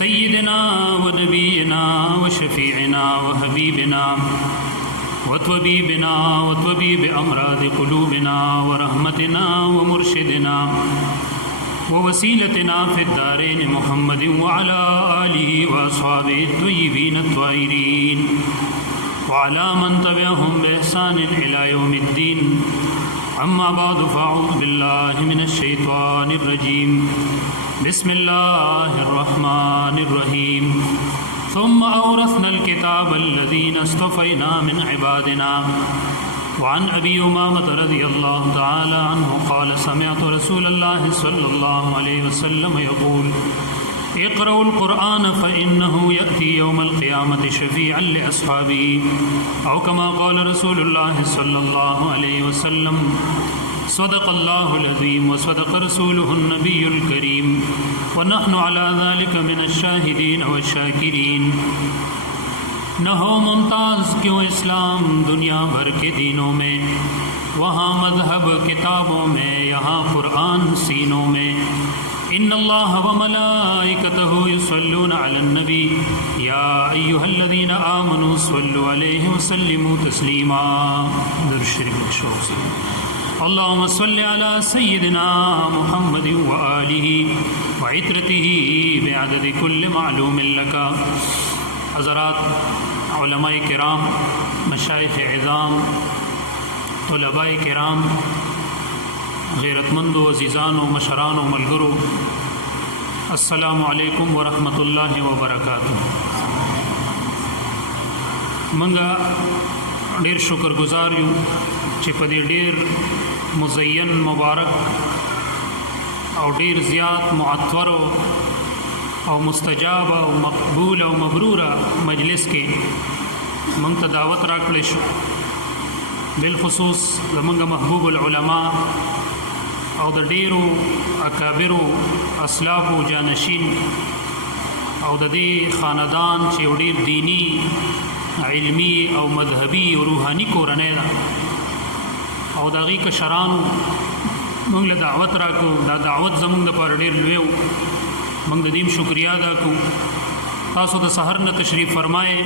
سيدنا ونبينا وشفيعنا وحبيبنا وطبيبنا وطبيب أمراض قلوبنا ورحمتنا ومرشدنا ووسيلتنا في الدارين محمد وعلى آله وأصحابه الطيبين الطاهرين وعلى من تبعهم بإحسان إلى يوم الدين. أما بعد فأعوذ بالله من الشيطان الرجيم. بسم الله الرحمن الرحيم. ثم أورثنا الكتاب الذين اصطفينا من عبادنا. وعن أبي أمامة رضي الله تعالى عنه قال سمعت رسول الله صلى الله عليه وسلم يقول اقرأوا القرآن فإنه يأتي يوم القيامة شفيعا لأصحابه، أو كما قال رسول الله صلى الله عليه وسلم. صدق الله العظيم وصدق رسوله النبي الكريم ونحن على ذلك من الشاهدين والشاكرين. نہ ہو ممتاز کیوں اسلام دنیا بھر کے دینوں میں، وہاں مذہب کتابوں میں، یہاں قرآن سینوں میں. ان اللہ وملائکتہ یصلون علی النبی یا ایہا الذین آمنوا صلوا علیہ وسلموا تسلیما. درود شریف شوق سے اللهم صل على سيدنا محمد وآله وعترته بعدد كل معلوم لك. حضرات علماء کرام، مشایخ عظام، طلباء کرام، غیرتمند و عزیزان و مشران و ملګرو، السلام علیکم ورحمۃ اللہ وبرکاتہ. منګه ډیر شکر گزار یو چې په دې ډیر مزین مبارک او ډیر زیات معطر او مستجاب او مقبول او مبرور مجلس کې موږ ته دعوت راکړل شو. بالخصوص زموږ محبوب العلماء او د ډیرو اکابرو اسلاف او جانشین او د دې خاندان چې ډیر دینی، علمی او مذهبي او روحاني کورنۍ ده او د هغې کشرانو موږ له دعوت راکړو. دا دعوت زموږ دپاره ډېر لوی و. موږ د دې شکریا ادا کوو. تاسو د سحر نه تشریف فرمایې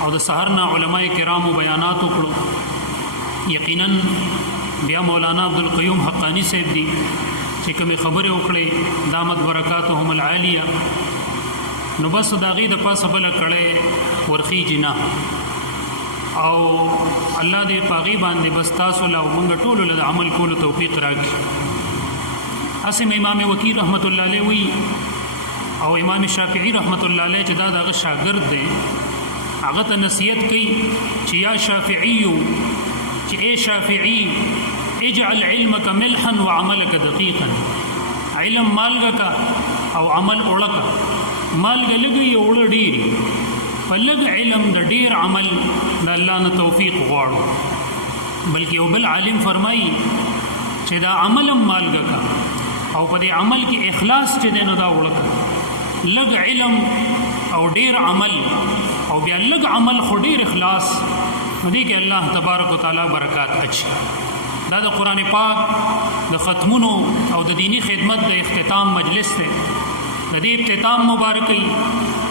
او د سحر نه علماء کرامو بیانات وکړو. یقینا بیا مولانا عبدالقیوم حقانی صاحب دي چې کومې خبرې وکړې دامت برکاتهم العالیه، نو بس د هغې د پاسه بله کړی ورخیږي نه، او الله دې په هغې باندې بس تاسو له او موږ ټولو له د عمل کولو توفیق راکړي. هسې امام وکیل رحمت الله علیه وی او امام شافعي رحمت الله علیه چې دا د هغه شاګرد دی، هغه ته نصیحت کوي چې یا شافعي، چې ای شافعي اجعل علمك ملحا وعملك دقيقا. علم مالګه کا او عمل اوړه کا. مالګه لږی اوړه ډېري، په لږ علم د ډېر عمل د الله نه توفیق غواړو. بلکې یو بل عالم فرمایي چې دا عمل هم مالګه کا او په دې عمل کې اخلاص چې دی نو دا اوړه کا. لږ علم او ډېر عمل او بیا لږ عمل خو ډېر اخلاص، نو دې کې الله تبارک وتعالی برکات اچي. دا د قرآن پاک د ختمونو او د دینی خدمت د اختتام مجلس دی. د دې اختتام مبارکي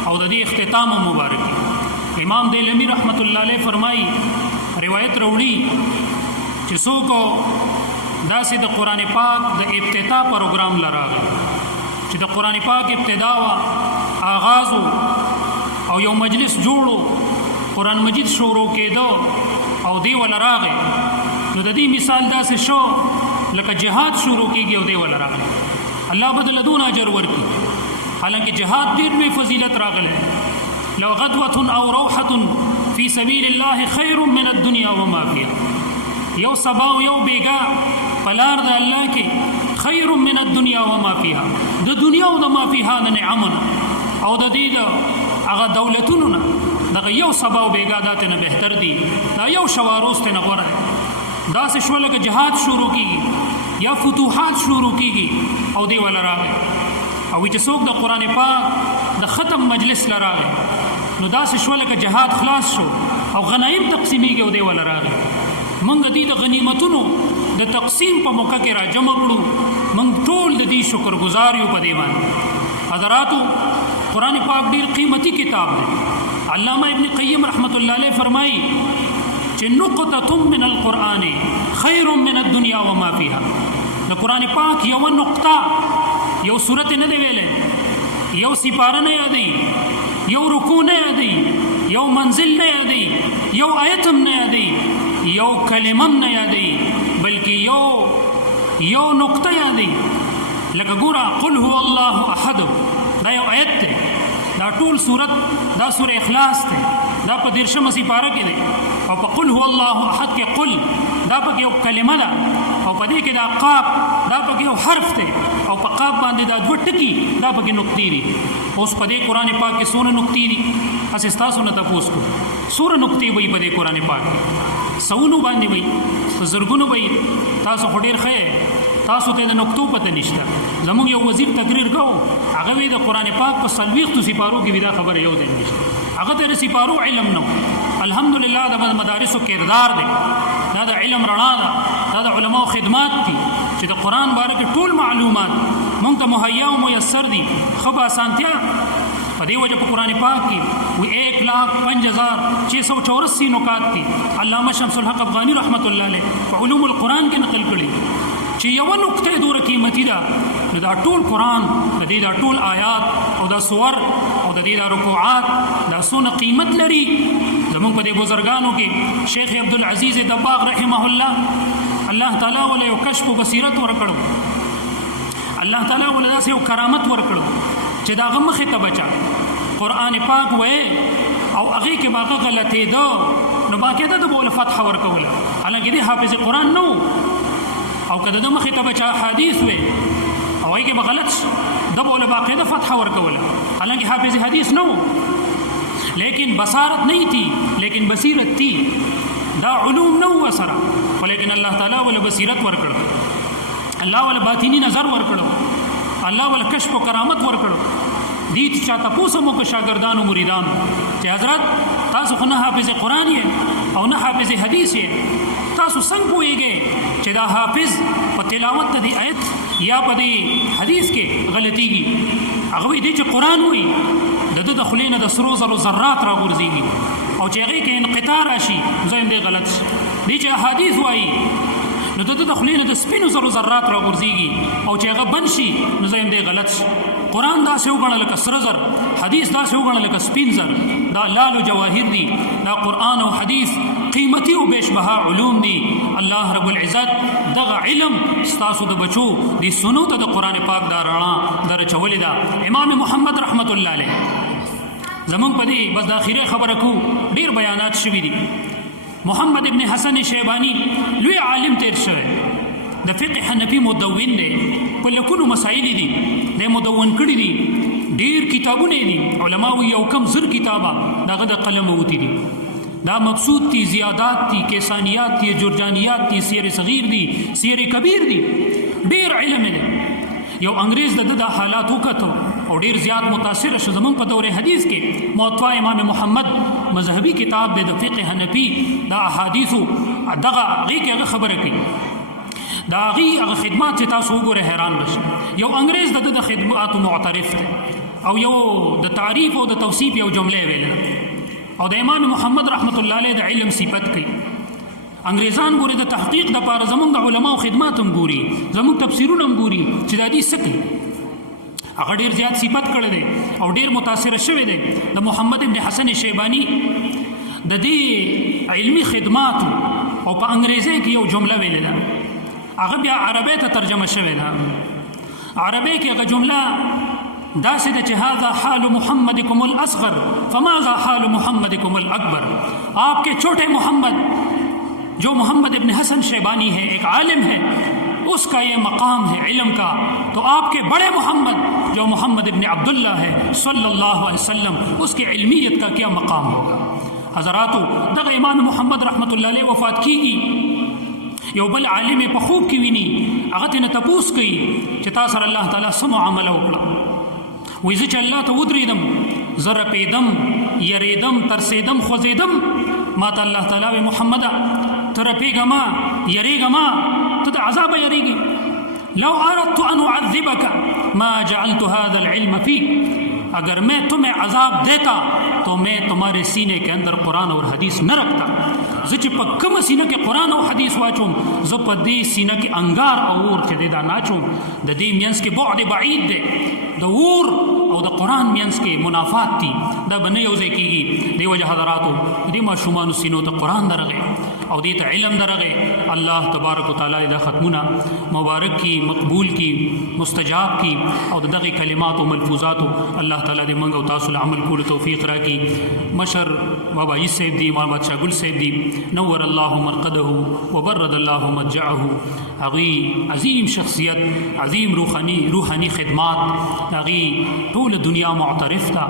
او د دې اختتام مبارکي امام دیلمی رحمت الله علیه فرمایي، روایت راوړي چې څوک داسې د قرآن پاک د ابتدا پروګرام لراغی چې د قرآن پاک ابتدا وا آغاز او یو مجلس جوړو، قرآن مجید شروع کېدو او دی ول راغی، نو د دې مثال داسې شو لکه جهاد شروع کېږي او دی ول راغی. الله بدل دون اجر ورکړي. حالانکه جهاد ډېر لوی فضیلت راغلی. لو غدوة او روحة فی سبیل الله خیر من الدنیا وما فیها. یو سبا او یو بیگا پلار د الله کې خیر من الدنیا وما فیها، د دنیا او د ما فیها د نعمونو او د دې د هغه دولتونو نه دغه یو سبا او بیگا داته نه بهتر دي. دا یو شواروست نه غوره. داسې شو لکه جهاد شروع کیږي یا فتوحات شروع کیږي او دی ولا راغی او چې څوک د قرآن پاک د ختم مجلس لراغی، نو داسې شو لکه جهاد خلاص شو او غنایم تقسیمیږي او دی ولا راغی. موږ دې د غنیمتونو د تقسیم په موقع کې را جمع کړو. موږ ټول د دې شکر گزار یو په دې باندې. حضراتو قرآن پاک ډیر قیمتي کتاب دی. علامہ ابن قیم رحمت الله علیه فرمایي چې نقطه من القرآن خیر من الدنیا وما فيها. د قرآن پاک یو نقطه، یو سورت نه دی ویلې، یو سپاره نه یادی، یو رکوع نه یادی، یو منزل نه یادی، یو آیتم نه یادی، یو کلمم نه یادی، بلکې یو نقطه یادی. لکه ګوره قل هو الله احد، دا یو آیت دی، دا ټول صورت، دا سوره اخلاص دی، دا په 13 سپاره کې دی. او په قل هو الله احد کې قل دا پکې یو کلمه ده، او په دې کې دا قاف دا پکې یو حرف دی، او په قاف باندې دا دوه ټکي دا پکې نقطې دي. اوس په دې قرآن پاک کې څونه نقطې دي؟ اساس تاسو نه تاسو کو څونه نقطې وي په دې قرآن پاک کې؟ سونو باندې وي، زرګونو وي. تاسو خډیر خې تاسو ته د نقطو پته نشته. زموږ یو وزیر تقریر کوو، هغه وی د قرآن پاک په 40 سپارو کې دا خبره یو ځای نشته. هغه ته سپارو علم نو. الحمدلله د مدارسو کردار دی، دا د علم رڼا ده، دا د علماو خدمات دي چې د قرآن باره کې ټول معلومات مونږ ته مهیا او میسر دي. خو به اسانتیا په دې وجه په قرآن پاک کې وی 1,05,684 نکات دي. علامه شمس الحق افغانی رحمت الله علیه په علوم القرآن کې نقل کړي چې یو نقطه دوره قیمتي ده. نو دا ټول قرآن، د دې دا ټول آیات او دا سور او د دې دا رکوعات دا څونه قیمت لري. زمونږ په دې بزرګانو کې شیخ عبدالعزیز دباغ رحمه الله، الله تعالی ولې یو کشف و بصیرت ورکړو، الله تعالی ولې داسې یو کرامت ورکړو چې دا هغه مخې ته بچا قرآن پاک وې او هغې کې به هغه غلطېده، نو باقاعده د به ول فتح ورکوله. حالانکه دې حافظ قرآن نه او کده د مخې ته بچا حدیث وي او هغې کې به غلط د به ول باقاعده فتح ورکوله، حالانکه حافظ حدیث نه و. لیکن بصارت نہیں تھی، لیکن بصیرت تھی. دا علوم نه و سره، ولیکن الله تعالی ول بصیرت ورکړو، الله ول باطینی نظر ورکړو، الله ول کشف و کرامت ورکړو. دې چا تاسو مو کو شاګردان او مریدان چې حضرت تاسو خو نه حافظ قرآن یې او نه حافظ حدیث یې، تاسو څنګه پوهیږئ چې دا حافظ په تلاوت د دې آیت یا په دې حدیث کې غلطیږي؟ هغه وایي دی چې قرآن وایي د د خولې نه د سرو زرو ذرات راغورځېږي، او چې هغې کې انقطاع راشي ځای دی غلط شي. دی چې احادیث وایي نو د د خولې نه د سپینو زرو ذرات راغورځېږي، او چې هغه بند شي نو ځای دی غلط شي. قرآن داسې وګڼه لکه سره زر، حدیث داسې وګڼه لکه سپین زر. دا لال و جواهر دي، دا قرآن او حدیث قیمتي او بیشبها علوم دي. الله رب العزت دغه علم ستاسو د بچو د سنو ته د قرآن پاک دا رڼا در چولې ده. امام محمد رحمت الله علیه زمونږ په دې بس د اخرې خبره کو، ډیر بیانات شوي دي. محمد ابن حسن شیبانی لوی عالم تیر شوی، د فقه حنفي مدون دی، په لکونو مسائل دي د مدون کړي دي، ډیر کتابونه دي. علماو یو کم زر کتابه دغه د قلم اوتی دي. دا مبسوط تی، زیادات تی، کیسانیات تی، جرجانیات تی، سیر صغیر دی، سیر کبیر دی، ډیر علم دی. یو انګریز د حالات وکړو او ډیر زیات متاثر شو. زمونږ په دور حدیث کې موطا امام محمد مذهبي کتاب دی د فقه حنفي، دا احادیثو دغه هغې کې هغه خبره کوي، دا هغه خدمات چې تاسو وګورئ حیران بشئ. یو انګریز د خدماتو معترف دی، او یو د تعریف او د توصیف یو جمله ویله، او د امام محمد رحمت الله علیه د علم صفت کوي. انګریزان ګوري د تحقیق د پاره زمونږ د علماو خدمات هم ګوري، زمونږ تفسیرونه هم ګوري چې دا دې څه کوي. هغه ډیر زیات صفت کړی دی او ډیر متاثر شوی دی د محمد ابن حسن شیبانی د دې علمی خدماتو. او په انګریزي کې یو جمله ویلې ده، هغه بیا عربی ته ترجمه شوې ده. عربی کې هغه جمله داسې ده چې هذا حال محمدکم الاصغر فماذا حال محمدکم الاکبر. آپ کے چھوٹے محمد جو محمد ابن حسن شیبانی ہے، ایک عالم ہے، اس کا یہ مقام ہے علم کا، تو آپ کے بڑے محمد جو محمد ابن عبداللہ ہے صلی اللہ علیہ وسلم، اس کے علمیت کا کیا مقام ہوگا. حضراتو دغه امام محمد رحمت الله علیه وفات کیږي، یو بل عالم په خوب کې ویني، هغه ته تپوس کوي چې تا سره الله تعالی څه معامله وکړه. وایي زه چې الله ته ودرېدم، زه رپېدم، یریدم، ترسېدم، خوځېدم، ما ته الله تعالی وایي محمده ته رپېږه ما، یریږه ما، ته د عذابه یریږي. لو اردت ان اعذبك ما جعلت هذا العلم فيك، اگر میں تمہیں عذاب دیتا تو میں تمہارے سینے کے اندر قرآن اور حدیث نہ رکھتا. زچ پا کم سینہ کے قرآن اور حدیث واچوم ز پا دی سینہ کے انگار اور چدے دا ناچوم. دا دی مینس کے بعد بعید دے دا اور او دا قرآن مینس کے منافات تی دا بنی اوزے کی گی. دی وجہ حضراتو دی ما شمان سینو تا قرآن درغے او دی تا علم درغے. اللہ تبارک و تعالی دا ختمنا مبارک کی، مقبول کی، مستجاب کی، او دا دغی کلمات و ملفوظات اللہ تعالی دے منگا و تاصل عمل کول توفیق را کی. مشر بابا عیس صاحب دی، امام بادشاہ گل صاحب دی، نور اللہ مرقدہ وبرد اللہ مدجعہ. اغی عظیم شخصیت، عظیم روحانی خدمات، اغی طول دنیا معترف تا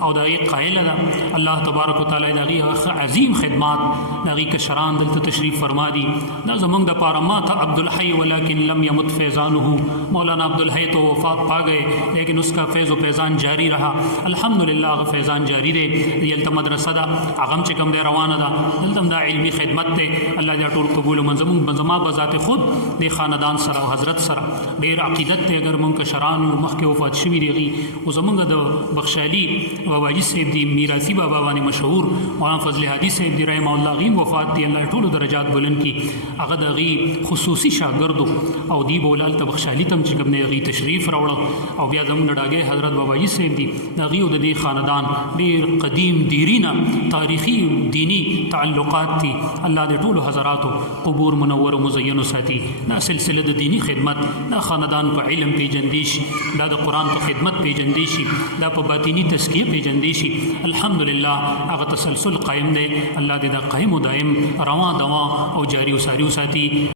او دا غی قائل دا. اللہ تبارک و تعالی دا غی عظیم خدمات، دا غی کشران دلتا تشریف فرما دی. دا زمانگ دا پارا مات عبدالحی ولیکن لم یمت فیضانہو. مولانا عبدالحی تو وفات پا گئے لیکن اس کا فیض و فیضان جاری رہا. الحمدللہ اغا فیضان جاری دے. یلتا مدرسہ دا اغم چکم دے روانہ دا، یلتم دا علمی خدمت دے. اللہ دے طول قبول منظمون بنظما بذات خود دے خاندان سرا و حضرت سرا دیر عقیدت دے. اگر منک شران و مخ کے وفات شوی دے غی و زمانگ دا بخشالی بابا جی صاحب دی میراثی بابا وانی مشہور مولانا فضل حادی صاحب دی رحمہ اللہ غیم وفات دی. اللہ طول درجات بلند کی. اغا دا غی خصوصی شاگردو او دی بولال تا بخشالی تم چکم نے غی تشریف روڑا او بیا زمانگ نڈاگے حضرت بابا جی صاحب دی دا غی و دا دی خاندان دیر قدیم دیرینا تاریخی دینی تعلقات تی. اللہ دے طول حضراتو قبور منور و مزین و ساتی. دا سلسلہ دا دینی خدمت، دا خاندان پا علم پی جندیشی، دا قرآن پا خدمت پی جندیشی، دا پا باطینی تزکیہ پی جندیشی. الحمدللہ اغا تسلسل قائم دے. اللہ دے دا قائم و دائم رواں دواں او جاری و ساری و ساتی.